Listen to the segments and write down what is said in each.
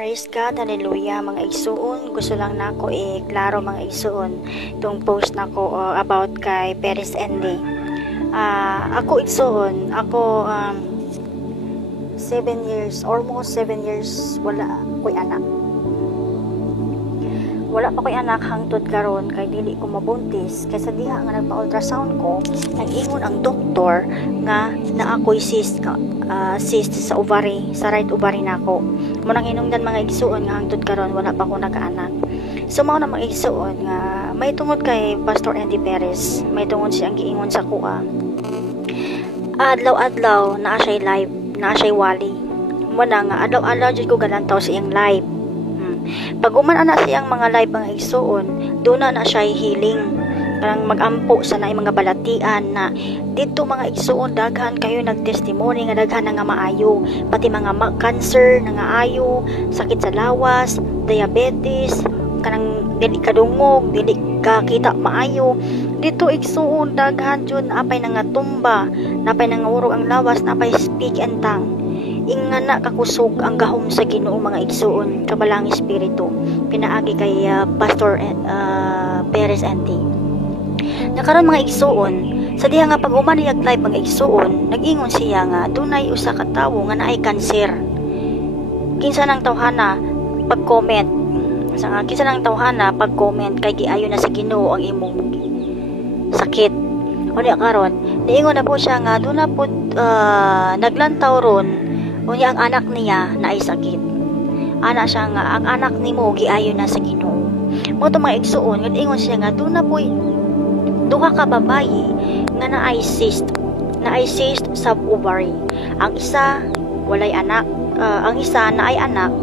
Praise God, hallelujah mga igsuon. Gusto lang nako klaro mga igsuon itong post nako about kay Paris Andy. Ako igsuon, ako 7 years, almost 7 years wala ko'y anak. Wala pa ko'y anak hangtod karon kay dili ko mabuntis kay sa diha nga nagpa-ultrasound ko, nag-ingon ang doktor nga na ako'y cyst sa ovary, sa right ovary nako. Mo nang hinungdan mga igsuon nga hangtod karon wala pa ko nagkaanak. So mao na mga igsuon nga may tungod kay Pastor Andy Perez, may tungod siyang giingon sa kuha. Adlaw-adlaw naa siya live, naa siya wali. Mo na nga adlaw-adlaw jud ko galantaw sa iyang live. Pag umana siyang mga live mga igsuon, doon na siya healing. Parang magampo sa naay mga balatian na dito mga igsuon daghan kayo nagtestimony nga daghan nga maayo, pati mga cancer nga ayo, sakit sa lawas, diabetes, kanang dili kadungog, dili ka kita maayo. Dito igsuon daghan jud napay nga tumba, napay nga urog ang lawas, napay speak and tongue. Ingana kakusog ang gahom sa Ginoo mga igsuon, kabalang espiritu pinaagi kay Pastor Perez Andy. Nakaron mga igsuon, sa diha nga pag umaniyag live mga igsuon, nag-ingon siya nga dunay usa ka tawo nga naay kanser. Kinsa nang tawhana pag-comment, kinsa nang tawhana pag-comment kay giayo na sa Ginoo ang imong sakit. Unya karon, niingon na po siya nga doon na po naglantaw ron. Unya ang anak niya na ay sakit. Ana siya nga ang anak nimo giayo na sa Ginoo. Mo to mga igsuon, ingon siya nga doon na po duha ka babayi nga naay cyst sa ovary. Ang isa walay anak, ang isa naay anak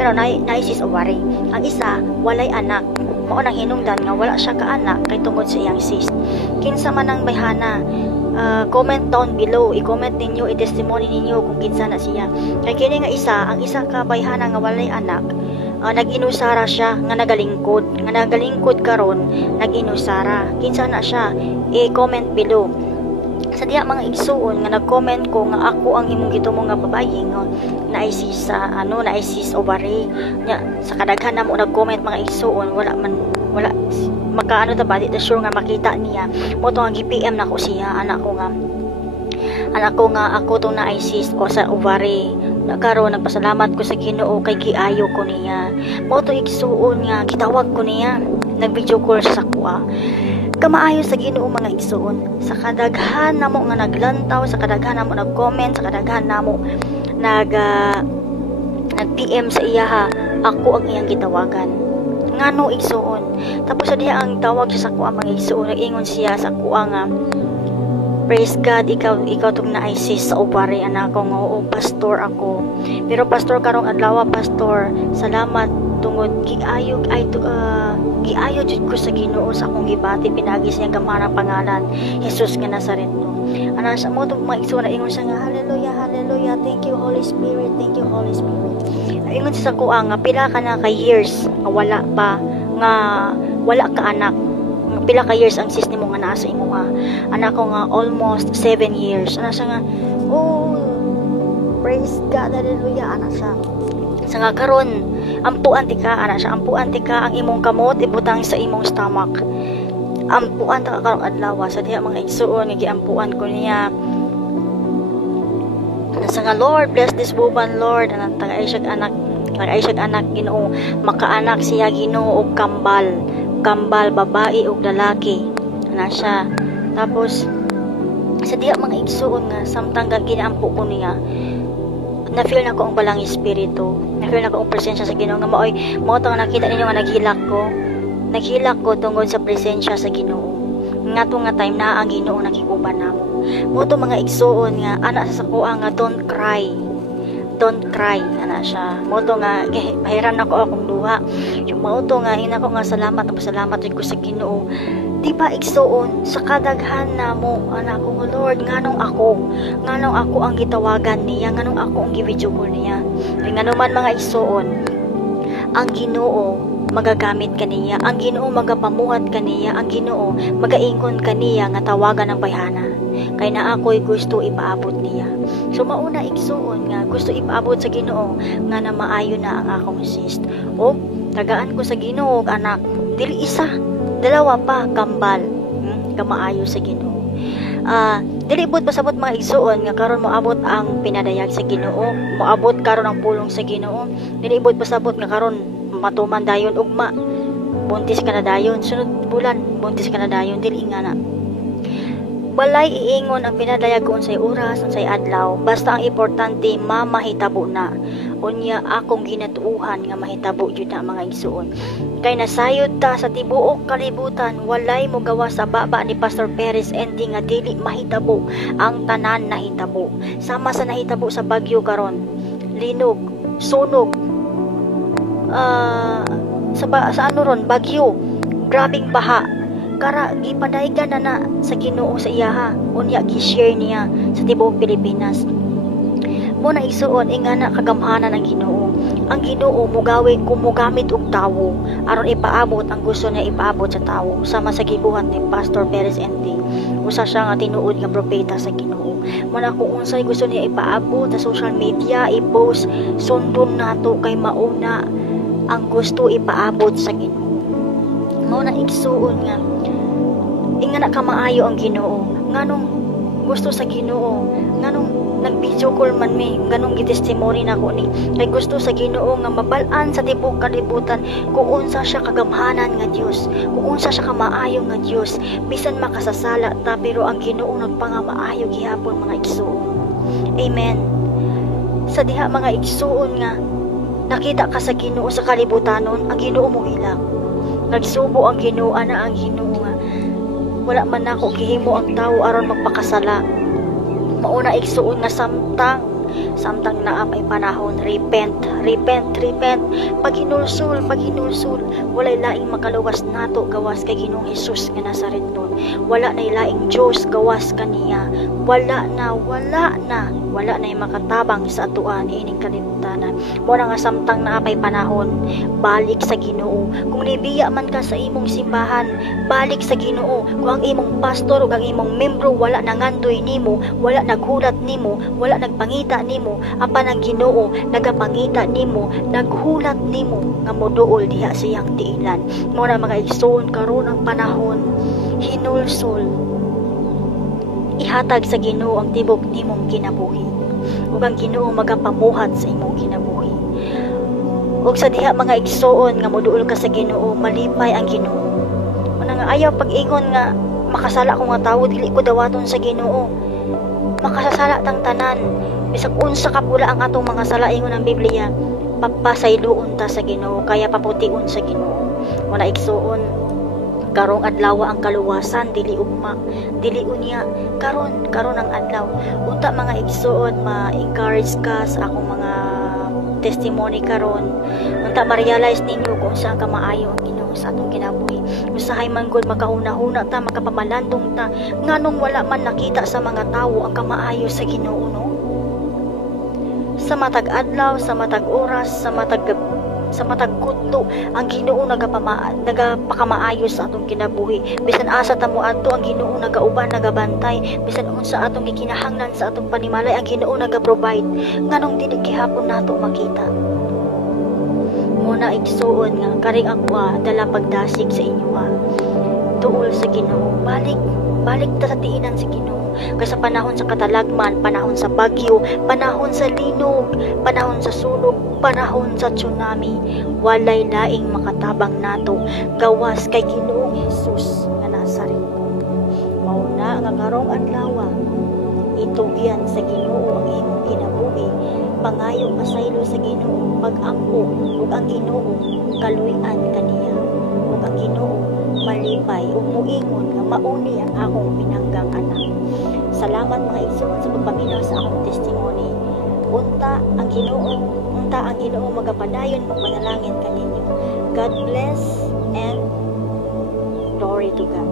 pero naay cyst ovary. Ang isa walay anak. Mao nang hinungdan nga wala siya ka anak kay tungod sa iyang cyst. Kinsa man ang bayhana, comment down below, i-comment ninyo, i-testimony ninyo kung kinsa na siya. Kay kini nga isa, ang isa ka bayhana nga walay anak, nag-inusara siya nga nagalingkod karon, nag-inusara. Kinsa na siya? I-comment below. Sa diha mga igsuon nga nag-comment ko nga ako ang imong gitumo nga babayi nga naisis sa naisis ovary. Nya sa kadaghan namo nag-comment mga igsuon, wala makaano ta ba di sure nga makita niya. Mo to nga gi-PM nako siya, anak ko nga ako tong naisis ko sa ovary. Nagkaroon nagpasalamat ko sa Ginoo kay giayo ko niya. Mo to igsuon nga gitawag ko niya, nag-video call sa kuha. Kamaayo sa Ginoo mga igsuon, sa kadaghan namo nga naglantaw, sa kadaghan namo nag-comment, sa kadaghan namo nag-PM sa iya, ako ang iyang gitawagan. Ngano igsuon. Tapos sa diha ang tawag siya sa kuha mga igsuon, nag-ingon siya sa kuha nga, praise God, ikaw tong na-ISIS sa ovary anak ko nga, oo pastor ako. Pero pastor karong adlaw pastor, salamat tungod giayo jud ko sa Ginoo sa akong gibati, pinagi siya gamarang pangalan Jesus nga Nazareno. Ana sa mo tong mga igsuon, ingon siya nga hallelujah, hallelujah, thank you Holy Spirit, thank you Holy Spirit. Ingon siya sa kuha nga pila ka na kay years nga wala ka anak. Pila ka years ang sis nimo nga naa sa imo nga anak ko nga almost 7 years. Ana siya nga, oh praise God, hallelujah. Ana siya sa nga karon ampuan tika, ana siya ampuan tika ang imong kamot ibutang sa imong stomach. Ampuan ta karong adlaw sa diha mga igsuon nga giampuan ko niya. Sa nga Lord, bless this woman Lord, anang tagay siya anak Ginoo, makaanak siya Ginoo og kambal babae ug lalaki ana siya. Tapos sa diha mga igsuon nga samtang ginaampo ko niya, na-feel na ko ang balang espiritu, na-feel na ko ang presensya sa Ginoo nga mo to nga nakita ninyo nga naghilak ko tungod sa presensya sa Ginoo. Nga to nga time na ang Ginoo nakikuban namo. Mo to mga igsuon nga ana sa kuha nga don't cry ana siya. Mo to nga pahiran nako akong duha. Yung mo to nga ina ko nga salamat ko sa Ginoo. Di ba igsuon sa kadaghan namo anak ko Lord, nganong ako ang gitawagan niya, nganong ako ang gi-video call niya. Kay nganuman mga igsuon, ang Ginoo magagamit kaniya, ang Ginoo magapamuhat kaniya, ang Ginoo magaingon kaniya nga tawagan ng bayhana. Kay na ako'y gusto ipaabot niya. So mauna igsuon nga gusto ipaabot sa Ginoo nga na maayo na ang akong cyst. O tagaan ko sa Ginoo anak, dili isa, dalawa pa kambal. Maayo sa Ginoo. Dili bud pasabot mga igsuon nga karon moabot ang pinadayag sa Ginoo, moabot karon ang pulong sa Ginoo. Dili bud pasabot nga karon matuman dayon ugma. Buntis ka na dayon, sunod bulan buntis ka na dayon, dili nga na. Walay iingon ang pinadayag ko unsay oras, unsay adlaw, basta ang importante mamahitabo na. Unya akong ginatuuhan nga mahitabo jud na mga igsuon. Kay nasayod ta sa tibuok kalibutan, walay mo gawa sa baba ni Pastor Perez ending nga dili mahitabo ang tanan nahitabo. Sama sa nahitabo sa bagyo karon, linog, sunog, sa ano ron, bagyo, grabing baha. Kara gipadaygan na sa Ginoo sa iyaha, unya gi-share niya sa tibuok Pilipinas. Mo na isuon ingana kagamhanan ang Ginoo. Ang Ginoo mugawi kumugamit og tawo aron ipaabot ang gusto niya ipaabot sa tawo. Sama sa gibuhat ni Pastor Perez ND, usa siya nga tinuod nga propeta sa Ginoo. Mo na kung unsay gusto niya ipaabot sa social media, i-post, sundon nato kay mauna ang gusto ipaabot sa Ginoo. Mo na igsuon nga ingana ka maayo ang Ginoo, nganong gusto sa Ginoo, nganong nag-video call man mi, nganong gitestimony nako ni kay gusto sa Ginoo nga mabalaan sa tibuok kalibutan kung unsa siya kagamhanan nga Dios, kung unsa siya kamaayo nga Dios, bisan makasasala ta pero ang Ginoo nagpangamaayo gihapon mga igsuon. Amen. Sa diha mga igsuon nga nakita ka sa Ginoo sa kalibutanon, ang Ginoo mo ilang. Nagsubo ang Ginoo ana ang Ginoo nga wala man nako gihimo ang tawo aron magpakasala. Mauna igsuon nga samtang naa may panahon, repent. Paghinulsol, walay laing makaluwas nato gawas kay Ginoong Hesus nga Nazaretnon. Wala na laing Dios gawas kaniya. Wala na yung makatabang sa atuan ining kalibutanan. Mo na nga samtang naa may panahon, balik sa Ginoo. Kung nibiya man ka sa imong simbahan, balik sa Ginoo. Kung ang imong pastor ug ang imong membro wala nangandoy nimo, wala naghulat nimo, wala nagpangita nimo, apan ang Ginoo nagapangita nimo, naghulat nimo nga moduol diha siyang tiilan. Mo na mga igsoon karon ang panahon, hinulsol, ihatag sa Ginoo ang tibok nimong kinabuhi, ug ang Ginoo magapamuhat sa imong kinabuhi. Ug sa diha mga igsoon nga moduol ka sa Ginoo, malipay ang Ginoo. Una nga ayaw pag-ingon nga makasala ko nga tawo, dili ko dawaton sa Ginoo. Makasasala tang tanan, bisag unsa ka pula ang atong mga sala ingon ang Biblia, papasayloon ta sa Ginoo, kaya papution sa Ginoo. Wala igsuon karong adlaw ang kaluwasan, dili ugma, dili unya karon ang adlaw. Unta mga igsuon, ma-encourage ka sa akong mga testimony karon. Unta ma-realize ninyo kung saan ka maayo ang Ginoo sa atong kinabuhi. Usahay man gud makahuna-huna ta, makapapalandong ta, nganong wala man nakita sa mga tawo ang kamaayo sa Ginoo, no? Sa matag adlaw, sa matag oras, sa matag kudto, ang Ginoo nagapakamaayo sa atong kinabuhi. Bisan asa ta mo adto, ang Ginoo nagauban, nagabantay. Bisan unsa atong gikinahanglan sa atong panimalay, ang Ginoo nagaprovide. Nganong dili gihapon nato makita. Muna igsuon nga karing ako dala pagdasig sa inyo tuol sa Ginoo. Balik ta sa tiinan sa Ginoo. Kay sa panahon sa katalagman, panahon sa bagyo, panahon sa linog, panahon sa sunog, panahon sa tsunami, walay laing makatabang nato gawas kay Ginoong Hesus nga Nazaretnon. Mauna nga karong adlaw, itugyan sa Ginoo ang imong kinabuhi, pangayo pasaylo sa Ginoo, pag-ampo ug ang Ginoo kaluy-an kaniya, ug ang Ginoo malipay ug muingon nga mauni ang akong pinanggang anak. Salamat mga igsoon sa pagpaminaw sa akong testimony. Unta ang Ginoo magapadayon magmanalangin kaninyo. God bless and glory to God.